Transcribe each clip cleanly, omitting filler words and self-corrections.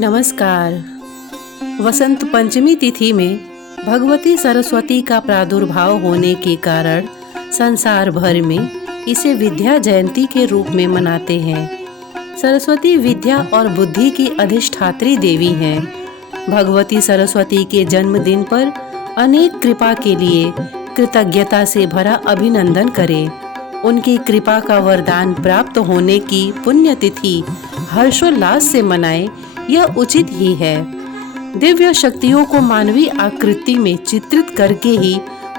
नमस्कार। वसंत पंचमी तिथि में भगवती सरस्वती का प्रादुर्भाव होने के कारण संसार भर में इसे विद्या जयंती के रूप में मनाते हैं। सरस्वती विद्या और बुद्धि की अधिष्ठात्री देवी हैं। भगवती सरस्वती के जन्मदिन पर अनेक कृपा के लिए कृतज्ञता से भरा अभिनंदन करें। उनकी कृपा का वरदान प्राप्त होने की पुण्यतिथि हर्षोल्लास से मनाएं, यह उचित ही है। दिव्य शक्तियों को मानवीय आकृति में चित्रित करके ही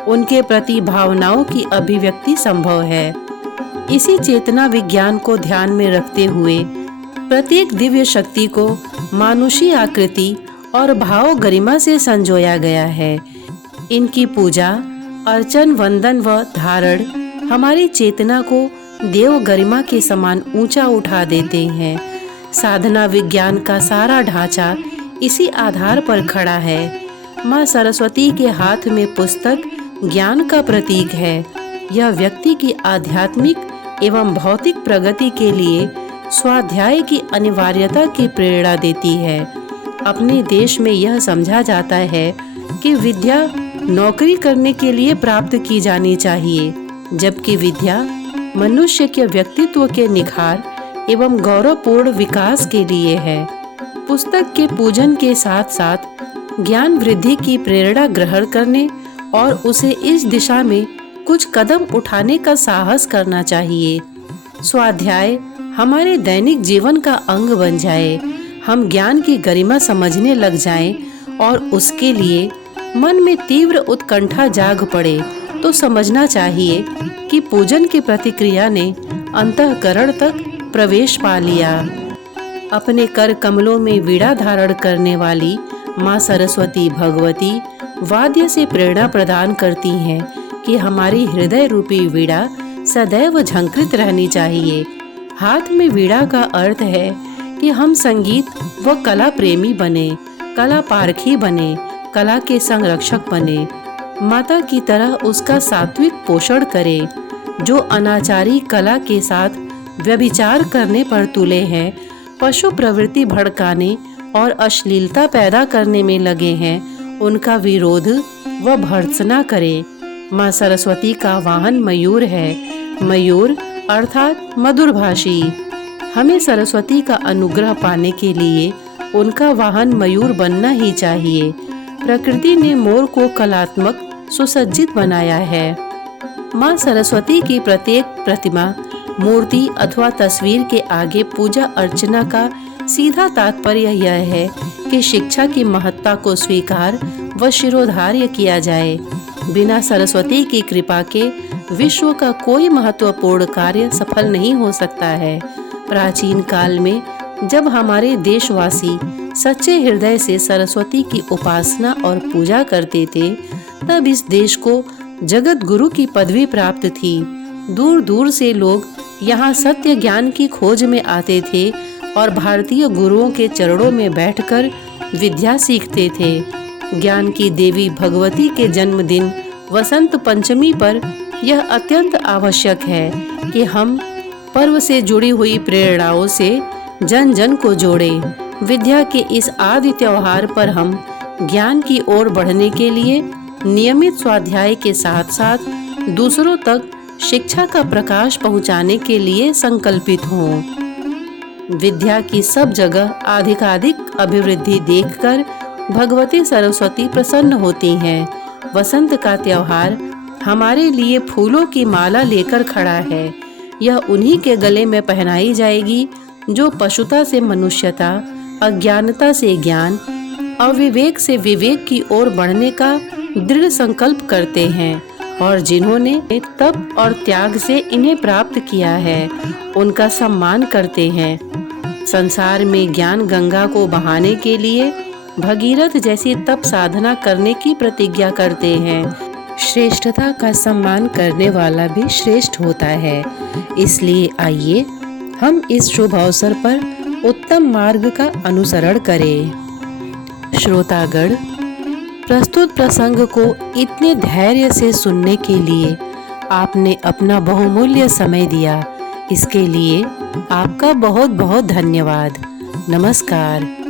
उनके प्रति भावनाओं की अभिव्यक्ति संभव है। इसी चेतना विज्ञान को ध्यान में रखते हुए प्रत्येक दिव्य शक्ति को मानुषी आकृति और भाव गरिमा से संजोया गया है। इनकी पूजा, अर्चन, वंदन व धारण हमारी चेतना को देव गरिमा के समान ऊंचा उठा देते हैं। साधना विज्ञान का सारा ढांचा इसी आधार पर खड़ा है। माँ सरस्वती के हाथ में पुस्तक ज्ञान का प्रतीक है। यह व्यक्ति की आध्यात्मिक एवं भौतिक प्रगति के लिए स्वाध्याय की अनिवार्यता की प्रेरणा देती है। अपने देश में यह समझा जाता है कि विद्या नौकरी करने के लिए प्राप्त की जानी चाहिए, जबकि विद्या मनुष्य के व्यक्तित्व के निखार एवं गौरवपूर्ण विकास के लिए है। पुस्तक के पूजन के साथ साथ ज्ञान वृद्धि की प्रेरणा ग्रहण करने और उसे इस दिशा में कुछ कदम उठाने का साहस करना चाहिए। स्वाध्याय हमारे दैनिक जीवन का अंग बन जाए, हम ज्ञान की गरिमा समझने लग जाएं और उसके लिए मन में तीव्र उत्कंठा जाग पड़े तो समझना चाहिए कि पूजन की प्रतिक्रिया ने अंतःकरण तक प्रवेश पा लिया। अपने कर कमलों में वीणा धारण करने वाली माँ सरस्वती भगवती वाद्य से प्रेरणा प्रदान करती हैं कि हमारी हृदय रूपी वीणा सदैव झंकृत रहनी चाहिए। हाथ में वीणा का अर्थ है कि हम संगीत व कला प्रेमी बने, कला पारखी बने, कला के संरक्षक बने, माता की तरह उसका सात्विक पोषण करें। जो अनाचारी कला के साथ व्यभिचार करने पर तुले हैं, पशु प्रवृत्ति भड़काने और अश्लीलता पैदा करने में लगे हैं, उनका विरोध व भर्त्सना करें। माँ सरस्वती का वाहन मयूर है। मयूर अर्थात मधुरभाषी। हमें सरस्वती का अनुग्रह पाने के लिए उनका वाहन मयूर बनना ही चाहिए। प्रकृति ने मोर को कलात्मक सुसज्जित बनाया है। माँ सरस्वती की प्रत्येक प्रतिमा, मूर्ति अथवा तस्वीर के आगे पूजा अर्चना का सीधा तात्पर्य यह है कि शिक्षा की महत्ता को स्वीकार व शिरोधार्य किया जाए। बिना सरस्वती की कृपा के विश्व का कोई महत्वपूर्ण कार्य सफल नहीं हो सकता है। प्राचीन काल में जब हमारे देशवासी सच्चे हृदय से सरस्वती की उपासना और पूजा करते थे, तब इस देश को जगत गुरु की पदवी प्राप्त थी। दूर दूर से लोग यहाँ सत्य ज्ञान की खोज में आते थे और भारतीय गुरुओं के चरणों में बैठकर विद्या सीखते थे। ज्ञान की देवी भगवती के जन्मदिन वसंत पंचमी पर यह अत्यंत आवश्यक है कि हम पर्व से जुड़ी हुई प्रेरणाओं से जन जन को जोड़ें। विद्या के इस आदि त्योहार पर हम ज्ञान की ओर बढ़ने के लिए नियमित स्वाध्याय के साथ साथ दूसरों तक शिक्षा का प्रकाश पहुंचाने के लिए संकल्पित हों। विद्या की सब जगह अधिकाधिक अभिवृद्धि देखकर भगवती सरस्वती प्रसन्न होती हैं। वसंत का त्योहार हमारे लिए फूलों की माला लेकर खड़ा है। यह उन्हीं के गले में पहनाई जाएगी जो पशुता से मनुष्यता, अज्ञानता से ज्ञान, अविवेक से विवेक की ओर बढ़ने का दृढ़ संकल्प करते हैं और जिन्होंने तप और त्याग से इन्हें प्राप्त किया है, उनका सम्मान करते हैं। संसार में ज्ञान गंगा को बहाने के लिए भगीरथ जैसी तप साधना करने की प्रतिज्ञा करते हैं। श्रेष्ठता का सम्मान करने वाला भी श्रेष्ठ होता है। इसलिए आइए हम इस शुभ अवसर पर उत्तम मार्ग का अनुसरण करें। श्रोतागण, प्रस्तुत प्रसंग को इतने धैर्य से सुनने के लिए आपने अपना बहुमूल्य समय दिया। इसके लिए आपका बहुत बहुत धन्यवाद। नमस्कार।